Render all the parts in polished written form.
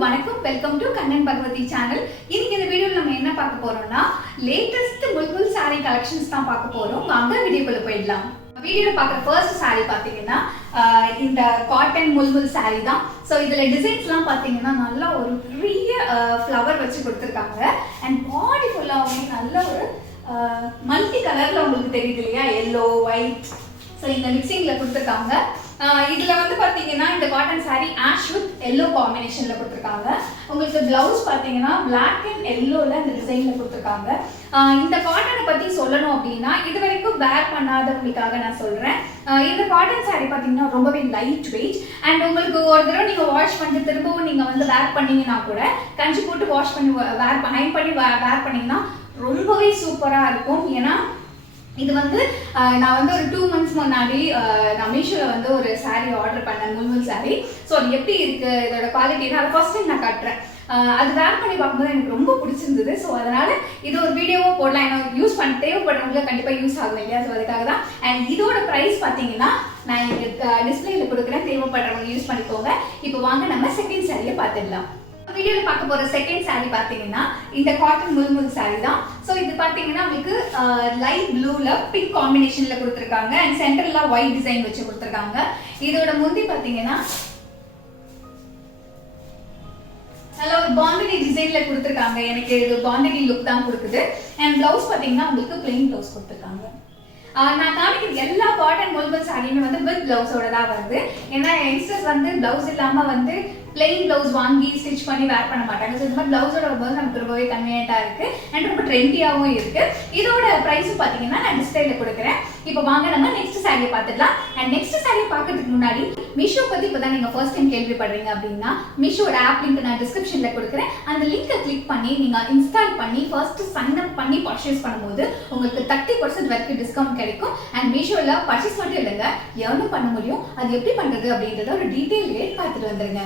எல்லாருக்கும் வணக்கம். Welcome to Kannan Bhagavathi channel. இன்னைக்கு இந்த வீடியோல நம்ம என்ன பார்க்க போறோம்னா லேட்டஸ்ட் முல்முல் saree கலெக்ஷன்ஸ் தான் பார்க்க போறோம். வாங்க வீடியோக்குள்ள போயிடலாம். வீடியோல பார்க்குற ஃபர்ஸ்ட் saree பாத்தீங்கன்னா இந்த காட்டன் முல்முல் saree தான். ஸோ இதுல டிசைன்ஸ்லாம் பாத்தீங்கன்னா நல்லா ஒரு பெரிய ஃப்ளவர் வச்சு கொடுத்துருக்காங்க. அண்ட் பாடி ஃபுல்லாகவே நல்ல ஒரு மல்டி கலர்ல உங்களுக்கு தெரியுது இல்லையா, எல்லோ ஒயிட். ஸோ இந்த மிக்சிங்ல கொடுத்துருக்காங்க. இதுல வந்து பாத்தீங்கன்னா இந்த cotton saree ash with yellow காம்பினேஷன்ல கொடுத்துருக்காங்க. உங்களுக்கு பிளவுஸ் பாத்தீங்கன்னா பிளாக் அண்ட் எல்லோல இந்த டிசைன்ல கொடுத்துருக்காங்க. இந்த காட்டனை பத்தி சொல்லணும் அப்படின்னா இது வரைக்கும் வேர் பண்ணாதவங்களுக்காக நான் சொல்றேன். இந்த காட்டன் saree பாத்தீங்கன்னா ரொம்பவே லைட் வெயிட். அண்ட் உங்களுக்கு ஒரு தடவை நீங்க வாஷ் பண்ணிட்டு திரும்பவும் நீங்க வந்து வேர் பண்ணீங்கன்னா கூட கஞ்சி போட்டு வாஷ் பண்ணி ஹைன் பண்ணி வேர் பண்ணீங்கன்னா ரொம்பவே சூப்பரா இருக்கும். ஏன்னா இது வந்து நான் வந்து ஒரு 2 months முன்னாடி நான் மீஷோல வந்து ஒரு saree ஆர்டர் பண்ணேன், முல்முல் saree. ஸோ அது எப்படி இருக்கு, இதோட குவாலிட்டி அதை ஃபர்ஸ்ட் டைம் நான் கட்டுறேன். அது வேர் பண்ணி பார்க்கும்போது எனக்கு ரொம்ப பிடிச்சிருந்தது. ஸோ அதனால இது ஒரு வீடியோவோ போடலாம். எனக்கு யூஸ் பண்ண தேவைப்படுறவங்களுக்கு கண்டிப்பாக யூஸ் ஆகும் இல்லையா, ஸோ அதுக்காக தான். அண்ட் இதோட ப்ரைஸ் பார்த்தீங்கன்னா நான் எனக்கு டிஸ்பிளேல கொடுக்குறேன், தேவைப்படுறவங்க யூஸ் பண்ணிக்கோங்க. இப்போ வாங்க நம்ம செகண்ட் சாரியை பார்த்துடலாம். வீடியோல பார்க்க போற செகண்ட் saree பாத்தீங்கன்னா இந்த காட்டன் முல்முல் saree தான். சோ இது பாத்தீங்கன்னா உங்களுக்கு லைட் ப்ளூல பிங்க் காம்பினேஷன்ல கொடுத்திருக்காங்க. அண்ட் சென்டர்ல ஒயிட் டிசைன் வச்சு கொடுத்திருக்காங்க. இதோட முந்தி பாத்தீங்கன்னா நல்ல ஒரு பாந்தினி டிசைன்ல கொடுத்திருக்காங்க. எனக்கு இது பாந்தினி லுக் தான் கொடுக்குது. அண்ட் பிளவுஸ் பாத்தீங்கன்னா உங்களுக்கு பிளெயின் பிளவுஸ் கொடுத்திருக்காங்க. நான் காமிக்கிற எல்லா காட்டன் முல்முல் சாரியுமே வந்து வித் பிளவுஸோட தான் வருது. ஏன்னா யங்ஸ்டர்ஸ் வந்து பிளவுஸ் இல்லாம வந்து பிளெயின் பிளவுஸ் வாங்கி ஸ்டிச் பண்ணி வேர் பண்ண மாட்டாங்க. ஸோ இந்த மாதிரி பிளவுஸோட வரும்போது நமக்கு ரொம்பவே கன்வீனியன்ட்டா இருக்கு அண்ட் ரொம்ப ட்ரெண்டியாகவும் இருக்கு. இதோட ப்ரைஸும் பார்த்தீங்கன்னா நான் டிஸ்பிளேல கொடுக்குறேன். இப்போ வாங்க நம்ம நெக்ஸ்ட் சாரியை பார்த்துடலாம். அண்ட் நெக்ஸ்ட் சாரியை பார்க்கறதுக்கு முன்னாடி மீஷோ பத்தி இப்போதான் நீங்க ஃபர்ஸ்ட் டைம் கேள்விப்படுறீங்க அப்படின்னா மீஷோட ஆப் லிங்க் நான் டிஸ்கிரிப்ஷன்ல கொடுக்குறேன். அந்த லிங்கை கிளிக் பண்ணி நீங்க இன்ஸ்டால் பண்ணி ஃபர்ஸ்ட் சைன் அப் பண்ணி பர்ச்சேஸ் பண்ணும்போது உங்களுக்கு 30% வரைக்கும் டிஸ்கவுண்ட் கிடைக்கும். அண்ட் மீஷோல பர்ச்சேஸ் மட்டும் இல்லைங்க, எவ்வளவு பண்ண முடியும், அது எப்படி பண்றது அப்படின்றத ஒரு டீடைல் பார்த்துட்டு வந்துருங்க.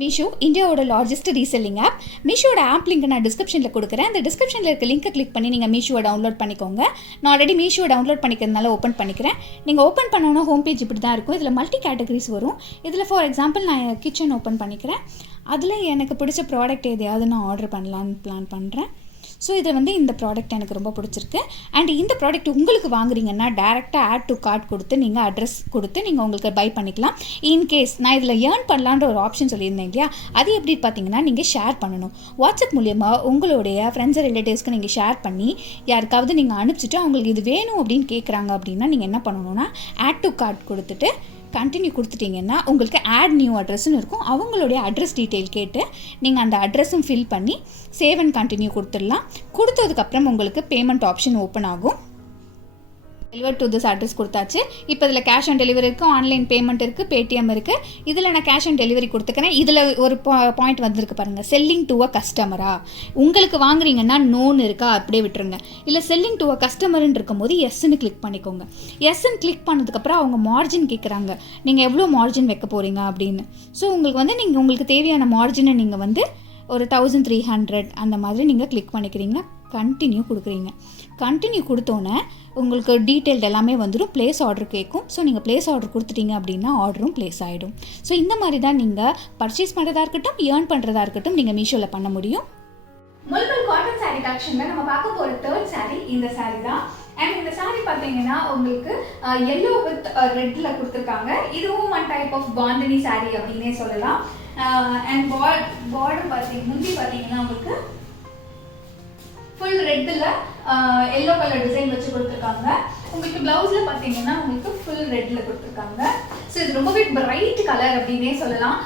மீஷோ இந்தியாவோட லார்ஜஸ்ட் ரீசெல்லிங் ஆப். மீஷோட ஆப் லிங்க் நான் டிஸ்கிரிப்ஷனில் கொடுக்குறேன். அந்த டிஸ்கிரிப்ஷனில் இருக்க லிங்கை கிளிக் பண்ணி நீங்கள் மீஷோவை டவுன்லோட் பண்ணிக்கோங்க. நான் ஆல்ரெடி மீஷோவை டவுன்லோட் பண்ணிக்கிறதுனால ஓப்பன் பண்ணிக்கிறேன். நீங்கள் ஓப்பன் பண்ணோன்னா ஹோம் பேஜ் இப்படி தான் இருக்கும். இதில் மல்டி கேட்டகரிஸ் வரும். இதில் ஃபார் எக்ஸாம்பிள் நான் கிச்சன் ஓப்பன் பண்ணிக்கிறேன். அதில் எனக்கு பிடிச்ச ப்ராடக்ட் எதையாவது நான் ஆர்டர் பண்ணலான்னு பிளான் பண்ணுறேன். ஸோ இதை வந்து இந்த ப்ராடக்ட் எனக்கு ரொம்ப பிடிச்சிருக்கு. அண்ட் இந்த ப்ராடக்ட் உங்களுக்கு வாங்குறீங்கன்னா டேரெக்டாக ஆட் டு கார்ட் கொடுத்து நீங்கள் அட்ரஸ் கொடுத்து நீங்கள் உங்களுக்கு பை பண்ணிக்கலாம். இன்கேஸ் நான் இதில் ஏர்ன் பண்ணலான்ற ஒரு ஆப்ஷன் சொல்லியிருந்தேன் இல்லையா, அது எப்படி பார்த்தீங்கன்னா நீங்கள் ஷேர் பண்ணணும். வாட்ஸ்அப் மூலியமாக உங்களுடைய ஃப்ரெண்ட்ஸ் ரிலேட்டிவ்ஸ்க்கு நீங்கள் ஷேர் பண்ணி யாருக்காவது நீங்கள் அனுப்பிச்சிட்டு அவங்களுக்கு இது வேணும் அப்படின்னு கேட்குறாங்க அப்படின்னா நீங்கள் என்ன பண்ணணும்னா ஆட் டு கார்ட் கொடுத்துட்டு கண்டினியூ கொடுத்துட்டிங்கன்னா உங்களுக்கு ஆட் நியூ அட்ரஸ்ன்னு இருக்கும். அவங்களுடைய அட்ரஸ் டீட்டெயில் கேட்டு நீங்கள் அந்த அட்ரஸும் ஃபில் பண்ணி சேவ் அண்ட் கண்டினியூ கொடுத்துடலாம். கொடுத்ததுக்கப்புறம் உங்களுக்கு பேமெண்ட் ஆப்ஷன் ஓப்பன் ஆகும். டெலிவர் டு திஸ் அட்ரஸ் கொடுத்தாச்சு. இப்போ இதில் கேஷ் ஆன் டெலிவரி இருக்குது, ஆன்லைன் பேமெண்ட் இருக்குது, பேடிஎம் இருக்குது. இதில் நான் கேஷ் ஆன் டெலிவரி கொடுத்துக்கிறேன். இதில் ஒரு பாயிண்ட் வந்திருக்கு பாருங்கள், செல்லிங் டு அ கஸ்டமரா. உங்களுக்கு வாங்குறீங்கன்னா நோன்னு இருக்கா அப்படியே விட்டுருங்க. இல்லை செல்லிங் டு அ கஸ்டமர்னு இருக்கும்போது எஸ்ன்னு கிளிக் பண்ணிக்கோங்க. எஸ்ன்னு கிளிக் பண்ணதுக்கப்புறம் அவங்க மார்ஜின் கேட்குறாங்க, நீங்கள் எவ்வளோ மார்ஜின் வைக்க போகிறீங்க அப்படின்னு. ஸோ உங்களுக்கு வந்து நீங்கள் உங்களுக்கு தேவையான மார்ஜினை நீங்கள் வந்து ஒரு 1300 அந்த மாதிரி நீங்கள் கிளிக் பண்ணிக்கிறீங்க. கண்டினியூ கொடுக்குறீங்க. கண்டினியூ கொடுத்தோன்னே உங்களுக்கு டீட்டெயில் எல்லாமே வந்துடும். ப்ளேஸ் ஆர்டர் கேட்கும். ஸோ நீங்கள் ப்ளேஸ் ஆர்டர் கொடுத்துட்டீங்க அப்படின்னா ஆர்டரும் ப்ளேஸ் ஆகிடும். ஸோ இந்த மாதிரி தான் நீங்கள் பர்ச்சேஸ் பண்ணுறதா இருக்கட்டும், ஏர்ன் பண்ணுறதா இருக்கட்டும் நீங்கள் மீஷோவில் பண்ண முடியும். முல்முல் காட்டன் saree கலெக்ஷன்ல நம்ம பார்க்க போற தேர்ட் saree இந்த saree தான். அண்ட் இந்த saree பார்த்தீங்கன்னா உங்களுக்கு எல்லோ வித் ரெட்ல கொடுத்துருக்காங்க. இதுவும் one type of bandhani saree அப்படின்னே சொல்லலாம். அண்ட் பார்டர் பார்த்தீங்கன்னா முந்தி பார்த்தீங்கன்னா உங்களுக்கு ஃபுல் ரெட்டில் எல்லோ கலர் டிசைன் வச்சு கொடுத்துருக்காங்க. உங்களுக்கு பிளவுஸ்ல பார்த்தீங்கன்னா உங்களுக்கு ஃபுல் ரெட்ல கொடுத்துருக்காங்க. ஸோ இது ரொம்பவே பிரைட் கலர் அப்படின்னே சொல்லலாம்.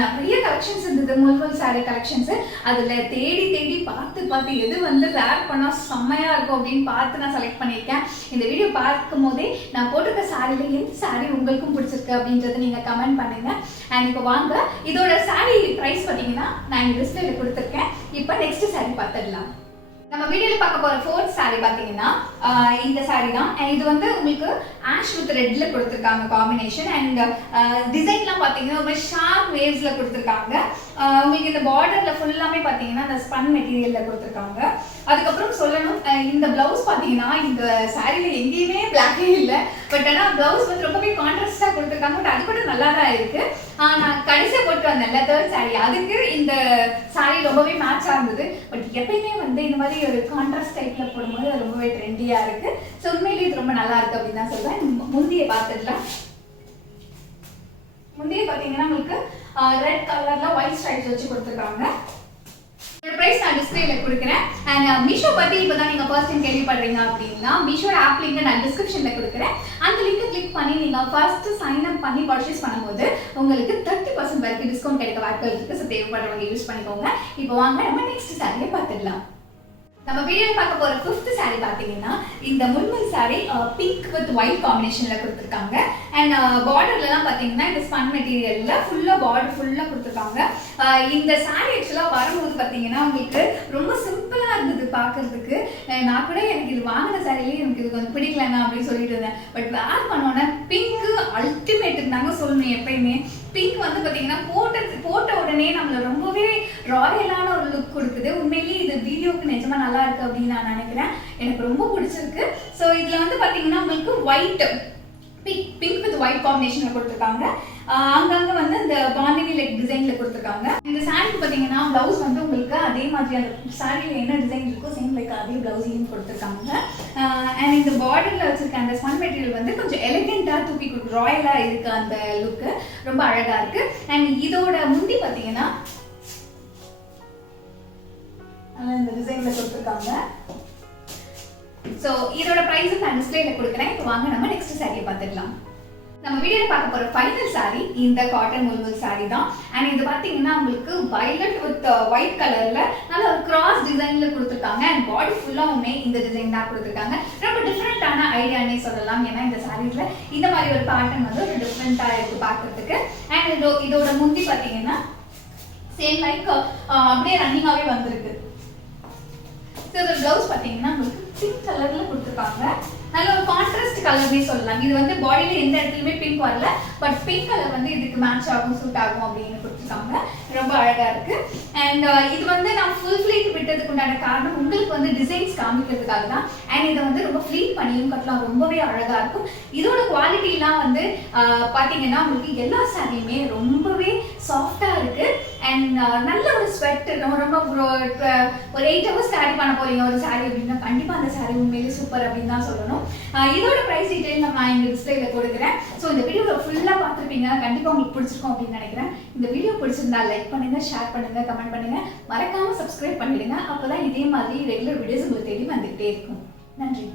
நிறைய கலெக்ஷன்ஸ் இருந்தது முல்முல் saree கலெக்ஷன்ஸ். அதில் தேடி பார்த்து எது வந்து வேர் பண்ணால் செம்மையாக இருக்கும் அப்படின்னு பார்த்து நான் செலக்ட் பண்ணியிருக்கேன். இந்த வீடியோ பார்க்கும் போதே நான் போட்டிருக்க சாரியில் எந்த saree உங்களுக்கும் பிடிச்சிருக்கு அப்படின்றத நீங்கள் கமெண்ட் பண்ணுங்க. அண்ட் இப்போ வாங்க இதோட saree ப்ரைஸ் பார்த்தீங்கன்னா நான் இங்கே டிஸ்பிளேல கொடுத்துருக்கேன். இப்போ நெக்ஸ்ட் saree பார்த்துடலாம். நம்ம வீடியோல பார்க்க போற ஃபோர்த் saree பாத்தீங்கன்னா இந்த saree தான். இது வந்து உங்களுக்கு ஆஷ் வித் ரெட்ல கொடுத்துருக்காங்க காம்பினேஷன். அண்ட் டிசைன்லாம் பார்த்தீங்கன்னா ரொம்ப ஷார்ப் வேவ்ஸ்ல கொடுத்துருக்காங்க. உங்களுக்கு இந்த பார்டர்ல ஃபுல்லாமே பார்த்தீங்கன்னா அந்த ஸ்பன் மெட்டீரியல்ல கொடுத்துருக்காங்க. அதுக்கப்புறம் சொல்லணும், இந்த பிளவுஸ் பார்த்தீங்கன்னா இந்த சாரியில எங்கேயுமே பிளாக்கே இல்லை. பட் ஆனால் பிளவுஸ் வந்து ரொம்பவே கான்ட்ராஸ்டா கொடுத்துருக்காங்க. பட் அது கூட நல்லா தான் இருக்கு. நான் கடைசியாக போட்டு வந்தேன்ல தேர்ட் சாரி, அதுக்கு இந்த சாரி ரொம்பவே மேட்சா இருந்தது. பட் எப்பயுமே வந்து இந்த மாதிரி ஒரு கான்ட்ராஸ்ட் டைப்ல போடும்போது அது ரொம்பவே ட்ரெண்டியா இருக்கு. ஸோ உண்மையிலேயே இது ரொம்ப நல்லா இருக்கு அப்படின்னு தான் சொல்றேன். முந்திய பார்த்துடலாம். முந்திய பார்த்தீங்கன்னா உங்களுக்கு ரெட் கலர்ல ஒயிட் ஸ்ட்ரைப்ஸ் வச்சு கொடுத்துருக்காங்க. பிரைஸ் நான் டிஸ்பிளேல கொடுக்குறேன். அண்ட் மீஷோ பத்தி இப்பதான் நீங்க ஃபர்ஸ்ட் டைம் கேள்விப்படுறீங்க அப்படின்னா மீஷோ ஆப் லிங்க் நான் டிஸ்கிரிப்ஷன்ல கொடுக்குறேன். அந்த லிங்கை கிளிக் பண்ணி நீங்க ஃபர்ஸ்ட் சைன் அப் பண்ணி பர்ச்சேஸ் பண்ணும்போது உங்களுக்கு 30% வரைக்கும் டிஸ்கவுண்ட் கிடைக்க வாய்ப்பு இருக்கு. ஸோ தேவைப்படுறவங்க யூஸ் பண்ணிக்கோங்க. இப்போ வாங்க நம்ம நெக்ஸ்ட் சாரியை பார்த்துடலாம். நம்ம வீடியோ பார்க்க போற 5th சாரி பாத்தீங்கன்னா இந்த mulmul sari pink with white காம்பினேஷன்ல கொடுத்துருக்காங்க. அண்ட் பார்டர்லாம் பாத்தீங்கன்னா இந்த ஸ்பன் மெட்டீரியல்ல ஃபுல்லா பார்டர் ஃபுல்லா கொடுத்துருக்காங்க. இந்த சாரி ஆக்சுவலா வரும்போது பாத்தீங்கன்னா உங்களுக்கு ரொம்ப சிம்பிளா இருந்தது பாக்குறதுக்கு. நான் கூட எனக்கு இது வாங்கின சாரிலேயே எனக்கு இது கொஞ்சம் பிடிக்கலங்க அப்படின்னு சொல்லிட்டு இருந்தேன். பட் வேர் பண்ணோன்னா பிங்க் அல்டிமேட் தாங்க சொல்லணும். எப்பயுமே பிங்க் வந்து பாத்தீங்கன்னா போட்ட உடனே நம்மள ரொம்பவே ராயலான ஒரு லுக் கொடுக்குது. உண்மையிலேயே இது வீடியோக்கு நிஜமா நல்லா இருக்கு அப்படின்னு நான் நினைக்கிறேன். எனக்கு ரொம்ப பிடிச்சிருக்கு. ஸோ இதுல வந்து பாத்தீங்கன்னா உங்களுக்கு ஒயிட் பிங்க் வித் ஒயிட் காம்பினேஷன்ல கொடுத்துருக்காங்க. அங்கங்க வந்து இந்த பாந்தினி லைக் டிசைன்ல கொடுத்துருக்காங்க. இந்த சாரிக்கு பாத்தீங்கன்னா பிளவுஸ் வந்து உங்களுக்கு அதே மாதிரி அந்த சாரியில என்ன டிசைன் இருக்கோ சேம் லைக் அதே பிளவுஸையும் கொடுத்துருக்காங்க. அண்ட் இந்த பார்டர்ல வச்சிருக்க அந்த ஸ்பன் மெட்டீரியல் வந்து கொஞ்சம் எலிகென்ட்டா தூக்கி கொடுக்கு ராயலா இருக்கு. அந்த லுக்கு ரொம்ப அழகா இருக்கு. அண்ட் இதோட முந்தி பாத்தீங்கன்னா இந்த டிசைன்ல கொடுத்துருக்காங்க. சோ இதோட பிரைஸ் நான் டிஸ்ப்ளேல கொடுக்குறேன். இப்போ வாங்க நம்ம நெக்ஸ்ட் சாரியை பார்த்துடலாம். நம்ம வீடியோல பார்க்க போற ஃபைனல் சாரி இந்த காட்டன் முல்முல் சாரி தான். அண்ட் இது பாத்தீங்கன்னா உங்களுக்கு வயலட் வித் ஒயிட் கலர்ல நல்ல ஒரு கிராஸ் டிசைன்ல கொடுத்துருக்காங்க. அண்ட் பாடி ஃபுல்லாவுமே இந்த டிசைன் தான் கொடுத்துருக்காங்க. ரொம்ப டிஃப்ரெண்டான ஐடியானே சொல்லலாம். ஏன்னா இந்த சாரீஸ்ல இந்த மாதிரி ஒரு பேட்டர்ன் வந்து ஒரு டிஃப்ரெண்டா இருக்கு பார்க்கறதுக்கு. அண்ட் இதோட முந்தி பாத்தீங்கன்னா சேம் லைக் அப்படியே ரன்னிங்காவே வந்திருக்கு. இதோட பிளவுஸ் பாத்தீங்கன்னா உங்களுக்கு பிங்க் கலர்ல கொடுத்துருக்காங்க. நல்ல ஒரு கான்ட்ராஸ்ட் கலர்னே சொல்லலாம். இது வந்து பாடியில எந்த இடத்துலயுமே பிங்க் வரல. பட் பிங்க் கலர் வந்து இதுக்கு மேட்ச் ஆகும், சூட் ஆகும் அப்படின்னு கொடுத்துருக்காங்க. ரொம்ப அழகா இருக்கு. அண்ட் இது வந்து நான் ஃபுல் ஃபிளீட் விட்டதுக்கு உண்டான காரணம் உங்களுக்கு வந்து டிசைன்ஸ் காமிக்கிறதுக்காக தான். அண்ட் இதை வந்து ரொம்ப ஃபிளீட் பண்ணியும் கட்டலாம். ரொம்பவே அழகா இருக்கும். இதோட குவாலிட்டிலாம் வந்து பாத்தீங்கன்னா உங்களுக்கு எல்லா சாரியுமே ரொம்பவே சாஃப்டா இருக்கு. அண்ட் நல்ல ஒரு ஸ்வெட் ரொம்ப ஒரு 8 hours கேரி பண்ண போறீங்க ஒரு சாரி அப்படின்னா கண்டிப்பா அந்த சாரி உண்மையிலே சூப்பர் அப்படின்னு தான் சொல்லணும். இதோட பிரைஸ் டீடைல் நான் இங்க டிஸ்பிளேல கொடுக்குறேன். ஸோ இந்த வீடியோவை ஃபுல்லா பார்த்துருப்பீங்க. கண்டிப்பா உங்களுக்கு பிடிச்சிருக்கும் அப்படின்னு நினைக்கிறேன். இந்த வீடியோ பிடிச்சிருந்தா லைக் பண்ணுங்க, ஷேர் பண்ணுங்க, கமெண்ட் பண்ணுங்க, மறக்காம சப்ஸ்கிரைப் பண்ணிடுங்க. அப்பதான் இதே மாதிரி ரெகுலர் வீடியோஸ் உங்களுக்கு தேடி வந்துகிட்டே இருக்கும். நன்றி.